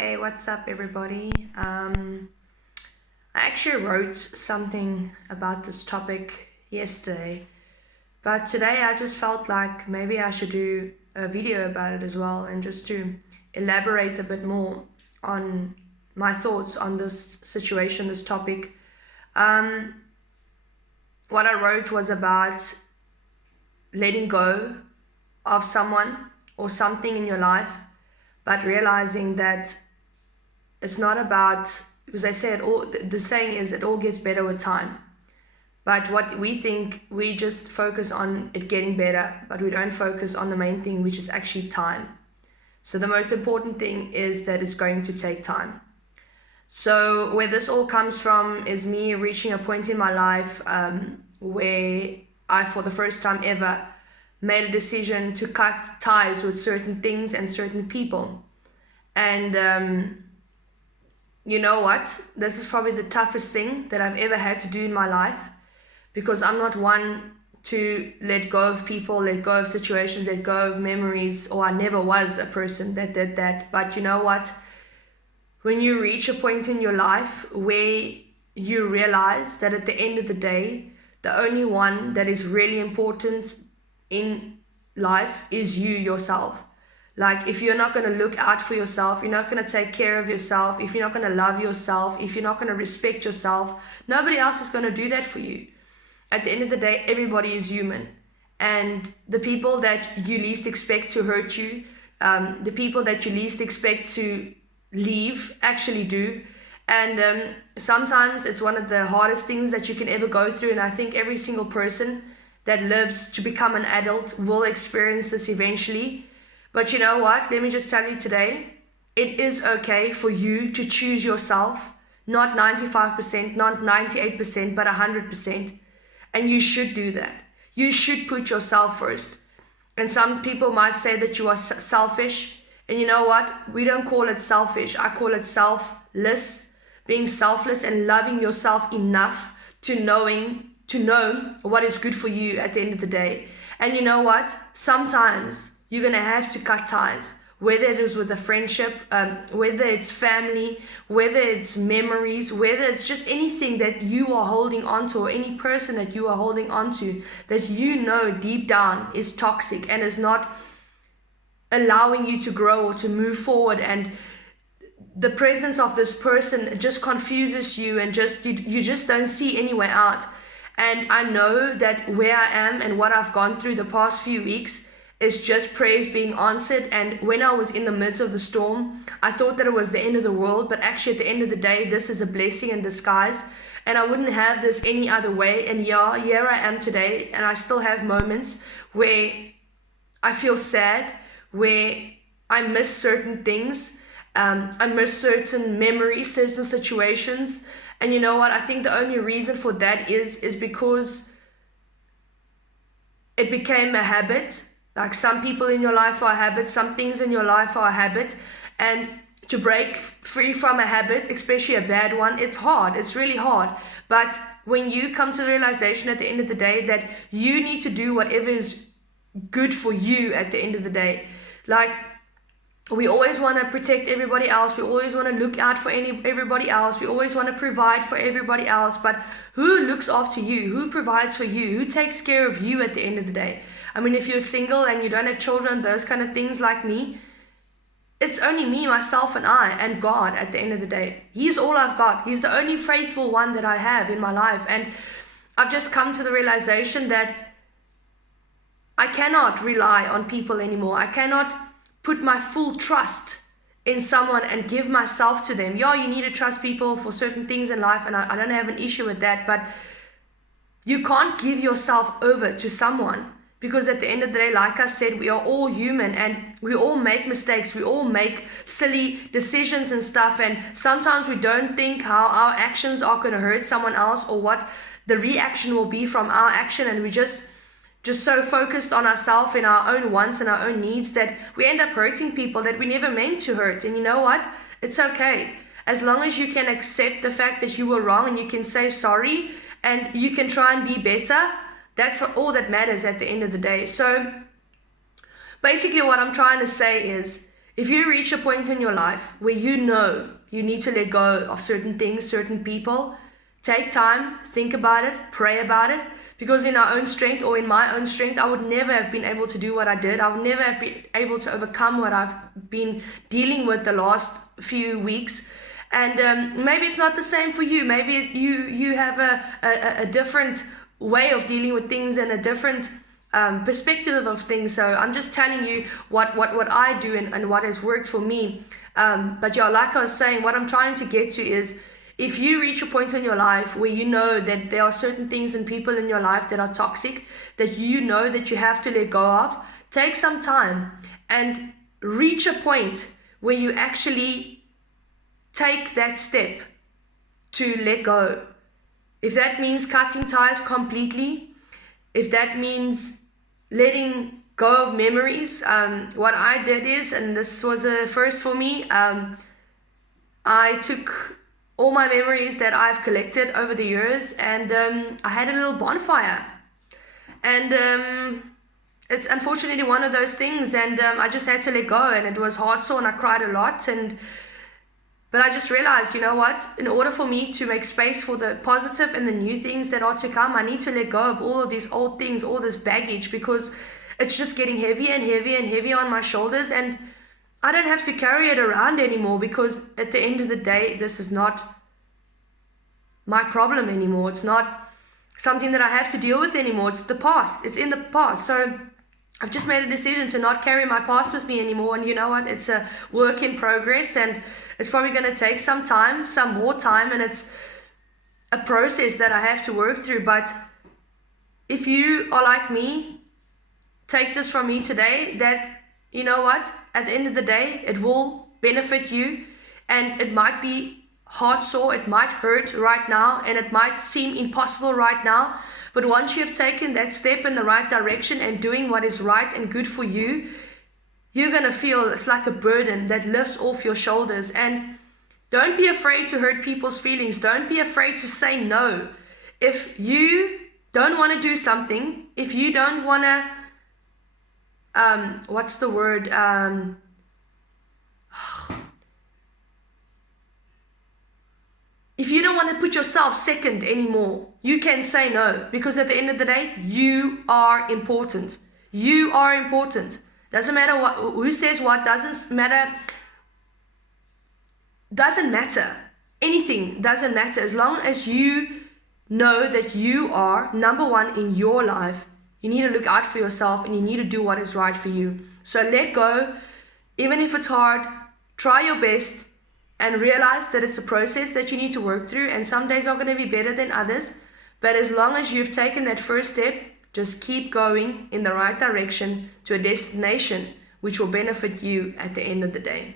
Hey, what's up, everybody? I actually wrote something about this topic yesterday, but today I just felt like maybe I should do a video about it as well and just to elaborate a bit more on my thoughts on this situation, this topic. Um, what I wrote was about letting go of someone or something in your life, but realizing that it's not about, because they say it all, the saying is it all gets better with time. But what we think, we just focus on it getting better, but we don't focus on the main thing, which is actually time. So the most important thing is that it's going to take time. So where this all comes from is me reaching a point in my life where I, for the first time ever, made a decision to cut ties with certain things and certain people. And you know what? This is probably the toughest thing that I've ever had to do in my life, because I'm not one to let go of people, let go of situations, let go of memories, or I never was a person that did that. But you know what? When you reach a point in your life where you realize that at the end of the day, the only one that is really important in life is you yourself. Like, if you're not going to look out for yourself, you're not going to take care of yourself, if you're not going to love yourself, if you're not going to respect yourself, nobody else is going to do that for you. At the end of the day, everybody is human. And the people that you least expect to hurt you, the people that you least expect to leave, actually do. And sometimes it's one of the hardest things that you can ever go through. And I think every single person that lives to become an adult will experience this eventually. But you know what? Let me just tell you today, it is okay for you to choose yourself, not 95%, not 98%, but 100%. And you should do that. You should put yourself first. And some people might say that you are selfish. And you know what? We don't call it selfish. I call it selfless, being selfless and loving yourself enough to know what is good for you at the end of the day. And you know what? Sometimes you're going to have to cut ties, whether it is with a friendship, whether it's family, whether it's memories, whether it's just anything that you are holding on to, or any person that you are holding on to that you know deep down is toxic and is not allowing you to grow or to move forward. And the presence of this person just confuses you, and you just don't see any way out. And I know that where I am and what I've gone through the past few weeks is just prayers being answered. And when I was in the midst of the storm, I thought that it was the end of the world, but actually at the end of the day, this is a blessing in disguise. And I wouldn't have this any other way. And yeah, here I am today, and I still have moments where I feel sad, where I miss certain things, I miss certain memories, certain situations. And you know what? I think the only reason for that is because it became a habit. Like, some people in your life are a habit, some things in your life are a habit. And to break free from a habit, especially a bad one, it's hard. It's really hard. But when you come to the realization at the end of the day that you need to do whatever is good for you at the end of the day, like, we always want to protect everybody else. We always want to look out for everybody else. We always want to provide for everybody else. But who looks after you? Who provides for you? Who takes care of you at the end of the day? I mean, if you're single and you don't have children, those kind of things like me, it's only me, myself, and I, and God at the end of the day. He's all I've got. He's the only faithful one that I have in my life. And I've just come to the realization that I cannot rely on people anymore. I cannot put my full trust in someone and give myself to them. Yeah, you need to trust people for certain things in life, and I don't have an issue with that, but you can't give yourself over to someone, because at the end of the day, like I said, we are all human and we all make mistakes. We all make silly decisions and stuff, and sometimes we don't think how our actions are going to hurt someone else or what the reaction will be from our action, and we just so focused on ourselves and our own wants and our own needs that we end up hurting people that we never meant to hurt. And you know what? It's okay. As long as you can accept the fact that you were wrong and you can say sorry and you can try and be better, that's all that matters at the end of the day. So basically what I'm trying to say is If you reach a point in your life where you know you need to let go of certain things, certain people, take time, think about it, pray about it, because in our own strength, or in my own strength, I would never have been able to do what I did. I would never have been able to overcome what I've been dealing with the last few weeks. And maybe it's not the same for you. Maybe you have a different way of dealing with things and a different perspective of things. So I'm just telling you what I do and what has worked for me. But yeah, like I was saying, what I'm trying to get to is, if you reach a point in your life where you know that there are certain things and people in your life that are toxic, that you know that you have to let go of, take some time and reach a point where you actually take that step to let go. If that means cutting ties completely, if that means letting go of memories, what I did is, and this was a first for me, I took all my memories that I've collected over the years, and I had a little bonfire. And it's unfortunately one of those things, and I just had to let go, and it was hard sore, and I cried a lot. But I just realized, you know what, in order for me to make space for the positive and the new things that are to come, I need to let go of all of these old things, all this baggage, because it's just getting heavier and heavier and heavier on my shoulders, and I don't have to carry it around anymore, because at the end of the day, this is not my problem anymore. It's not something that I have to deal with anymore. It's the past. It's in the past. So I've just made a decision to not carry my past with me anymore. And you know what? It's a work in progress, and it's probably going to take some time, some more time, and it's a process that I have to work through. But if you are like me, take this from me today, that you know what, at the end of the day, it will benefit you, and it might be heart sore, it might hurt right now, and it might seem impossible right now, but once you have taken that step in the right direction and doing what is right and good for you, you're going to feel it's like a burden that lifts off your shoulders. And don't be afraid to hurt people's feelings. Don't be afraid to say no. If you don't want to do something, if you don't want to if you don't want to put yourself second anymore, you can say no, because at the end of the day, you are important. You are important. Doesn't matter who says what, doesn't matter. Anything doesn't matter, as long as you know that you are number one in your life. You need to look out for yourself, and you need to do what is right for you. So let go, even if it's hard. Try your best and realize that it's a process that you need to work through, and some days are going to be better than others. But as long as you've taken that first step, just keep going in the right direction to a destination which will benefit you at the end of the day.